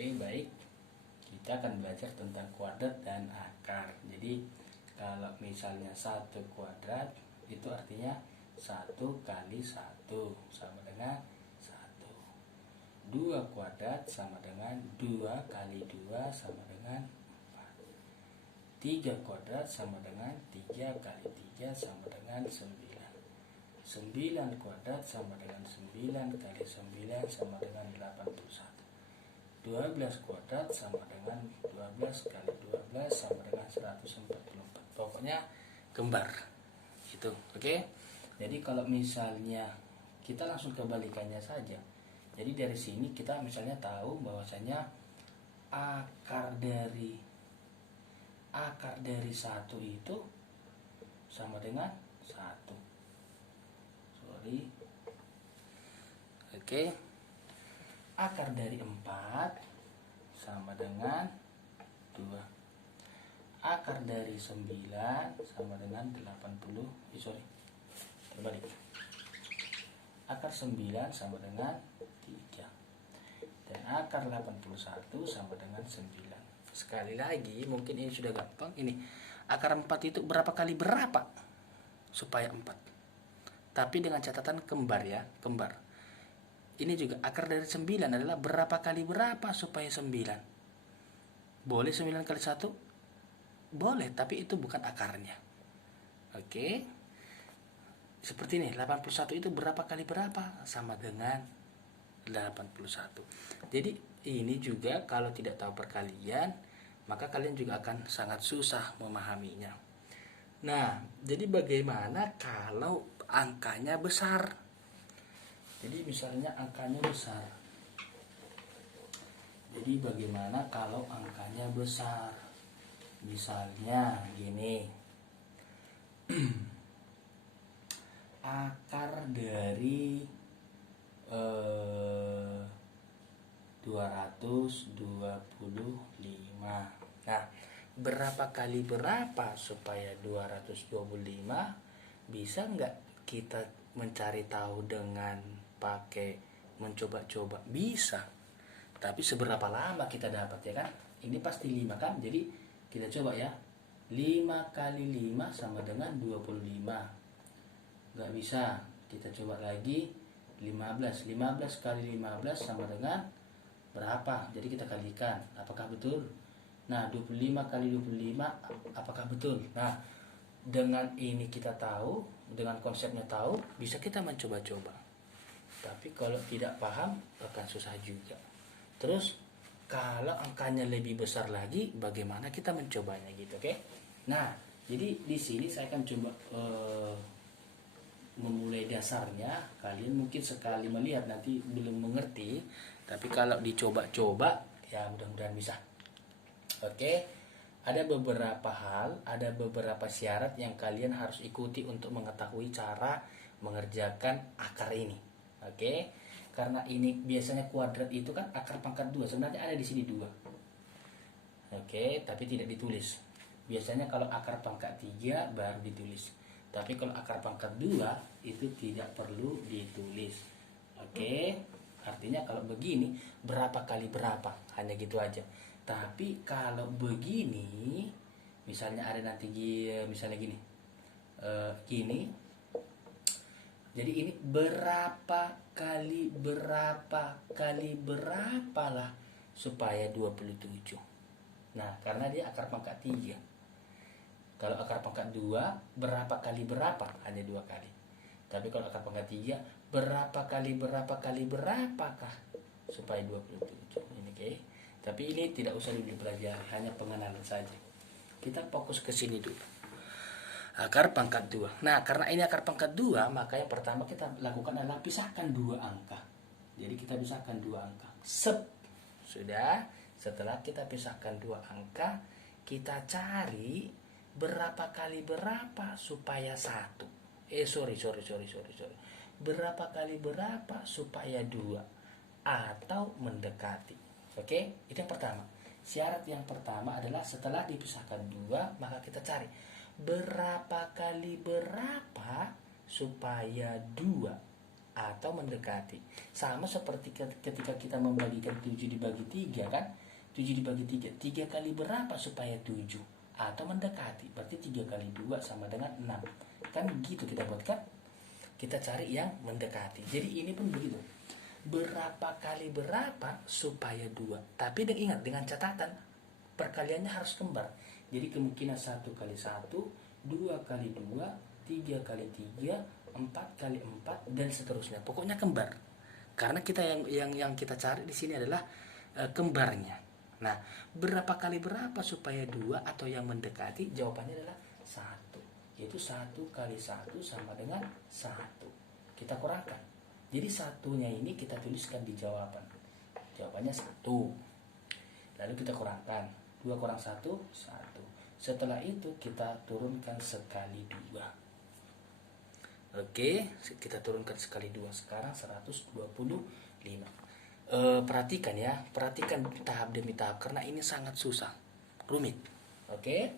Oke, baik. Kita akan belajar tentang kuadrat dan akar. Jadi, kalau misalnya 1 kuadrat, itu artinya 1 kali 1 sama dengan 1. 2 kuadrat sama dengan 2 kali 2 sama dengan 4. 3 kuadrat sama dengan 3 kali 3 sama dengan 9. 9 kuadrat sama dengan 9 kali 9 sama dengan 81. 12 kuadrat sama dengan 12 kali 12 sama dengan 144. Pokoknya kembar. Itu, oke? Jadi kalau misalnya kita langsung kebalikannya saja. Jadi dari sini kita misalnya tahu bahwasanya akar dari 1 itu sama dengan 1. Oke. Akar dari 4 sama dengan 2. Akar dari 9 sama dengan 80. Terbalik. Akar 9 sama dengan 3. Dan akar 81 sama dengan 9. Sekali lagi, mungkin ini sudah gampang. Ini akar 4 itu berapa kali berapa supaya 4. Tapi dengan catatan kembar ya, kembar. Ini juga akar dari 9 adalah berapa kali berapa supaya 9. Boleh 9 kali 1? Boleh, tapi itu bukan akarnya. Oke. Seperti ini, 81 itu berapa kali berapa? Sama dengan 81. Jadi ini juga kalau tidak tahu perkalian, maka kalian juga akan sangat susah memahaminya. Nah, jadi bagaimana kalau angkanya besar? Jadi misalnya angkanya besar. Jadi bagaimana kalau angkanya besar? Misalnya gini. Akar dari 225. Nah, berapa kali berapa supaya 225? Bisa nggak kita mencari tahu dengan pakai mencoba-coba? Bisa. Tapi seberapa lama kita dapat ya kan? Ini pasti 5 kan? Jadi kita coba ya. 5 kali 5 sama dengan 25. Nggak bisa. Kita coba lagi. 15. 15 kali 15 sama dengan berapa? Jadi kita kalikan. Apakah betul? Nah, 25 kali 25 apakah betul? Nah, dengan ini kita tahu, dengan konsepnya tahu, bisa kita mencoba-coba. Tapi kalau tidak paham akan susah juga. Terus kalau angkanya lebih besar lagi, bagaimana kita mencobanya gitu, oke? Nah, jadi di sini saya akan coba memulai dasarnya. Kalian mungkin sekali melihat nanti belum mengerti, tapi kalau dicoba-coba ya mudah-mudahan bisa. Oke, ada beberapa hal, ada beberapa syarat yang kalian harus ikuti untuk mengetahui cara mengerjakan akar ini. Oke, karena ini biasanya kuadrat itu kan akar pangkat 2, sebenarnya ada di sini 2. Oke, tapi tidak ditulis. Biasanya kalau akar pangkat 3 baru ditulis. Tapi kalau akar pangkat 2 itu tidak perlu ditulis. Oke, artinya kalau begini berapa kali berapa, hanya gitu aja. Tapi kalau begini, misalnya ada nanti misalnya gini, gini. Jadi ini berapa kali berapa lah supaya 27. Nah, karena dia akar pangkat 3. Kalau akar pangkat 2, berapa kali berapa? Hanya 2 kali. Tapi kalau akar pangkat 3, berapa kali berapakah supaya 27? Ini oke. Tapi ini tidak usah dipelajari, hanya pengenalan saja. Kita fokus ke sini dulu. Akar pangkat 2. Nah, karena ini akar pangkat 2, maka yang pertama kita lakukan adalah pisahkan 2 angka. Jadi kita pisahkan 2 angka. Sudah. Setelah kita pisahkan 2 angka, kita cari berapa kali berapa supaya 1. Berapa kali berapa supaya 2 atau mendekati. Oke, itu yang pertama. Syarat yang pertama adalah setelah dipisahkan 2, maka kita cari berapa kali berapa supaya 2 atau mendekati. Sama seperti ketika kita membagikan 7 dibagi 3 kan. 7 dibagi 3, 3 kali berapa supaya 7? Atau mendekati, berarti 3 kali 2 sama dengan 6. Kan gitu kita buat kan? Kita cari yang mendekati. Jadi ini pun begitu. Berapa kali berapa supaya 2. Tapi ingat dengan catatan perkaliannya harus kembar. Jadi kemungkinan 1 kali 1, 2 kali 2, 3 kali 3, 4 kali 4 dan seterusnya. Pokoknya kembar. Karena kita yang kita cari di sini adalah kembarnya. Nah, berapa kali berapa supaya 2 atau yang mendekati? Jawabannya adalah 1. Yaitu 1 kali 1 sama dengan 1. Kita kurangkan. Jadi satunya ini kita tuliskan di jawaban. Jawabannya 1. Lalu kita kurangkan. 2 kurang 1, 1. Setelah itu kita turunkan sekali 2. Oke, kita turunkan sekali 2. Sekarang 125. Perhatikan ya, perhatikan tahap demi tahap karena ini sangat susah, rumit. Oke.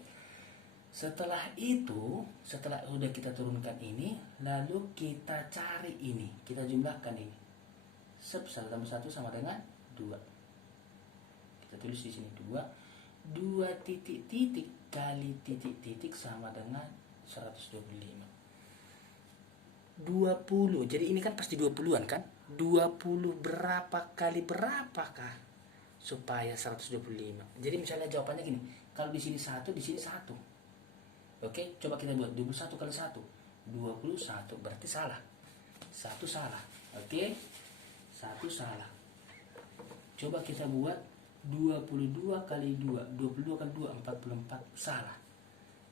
Setelah itu, setelah udah kita turunkan ini, lalu kita cari ini, kita jumlahkan ini. 1 tambah 1 sama dengan 2. Kita tulis di sini 2. 2 titik-titik kali titik-titik sama dengan 125. 20. Jadi ini kan pasti 20-an kan? 20 berapa kali berapakah supaya 125? Jadi misalnya jawabannya gini. Kalau di sini 1, di sini 1. Oke, coba kita buat 21 kali 1. 21 berarti salah. 1 salah. Oke? 1 salah. Coba kita buat 22 kali 2. 22 kali 2 44 salah.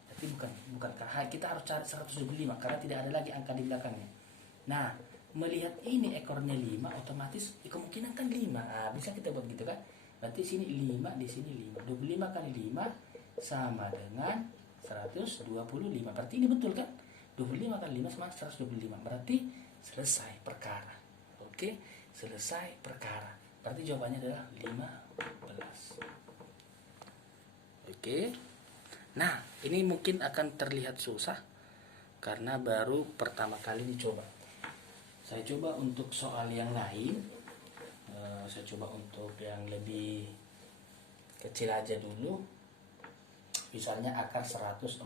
Tapi bukan kita harus cari 125 karena tidak ada lagi angka di belakangnya. Nah, melihat ini ekornya 5 otomatis kemungkinan kan 5. Nah, bisa kita buat gitu kan? Berarti sini 5, di sini 5. 25 kali 5 sama dengan 125. Berarti ini betul kan? 25 kali 5 sama 125. Berarti selesai perkara. Oke, selesai perkara. Berarti jawabannya adalah 15. Oke. Nah, ini mungkin akan terlihat susah karena baru pertama kali dicoba. Saya coba untuk soal yang lain. Saya coba untuk yang lebih kecil aja dulu. Misalnya akar 144.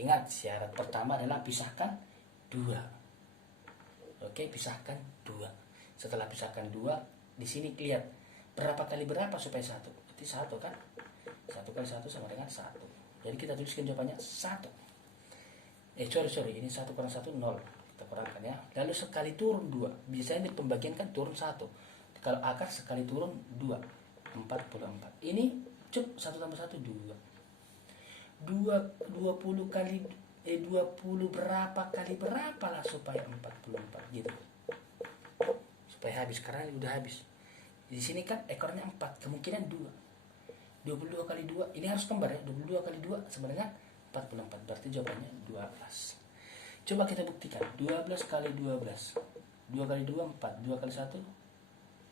Ingat, syarat pertama adalah pisahkan 2. Oke, pisahkan 2. Setelah pisahkan 2, di sini lihat berapa kali berapa supaya 1. Berarti 1 kan? 1 kali 1 sama dengan 1. Jadi kita tuliskan jawabannya 1. Sorry, ini 1 kurang 1, 0. Kita kurangkan ya. Lalu sekali turun 2. Biasanya di pembagian kan turun 1. Kalau akar sekali turun 2. 44. Ini 1 tambah 1, 2. 20 kali 20 berapa kali berapa lah supaya 44 gitu. Supaya habis, karena udah habis. Di sini kan ekornya 4, kemungkinan 2. 22 kali 2, ini harus kembar ya. 22 kali 2 sama dengan 44. Berarti jawabannya 12. Coba kita buktikan. 12 kali 12. 2 kali 2, 4. 2 kali 1,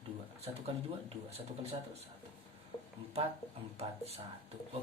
2. 1 kali 2, 2. 1 kali 1, 1. 4, 4, 1.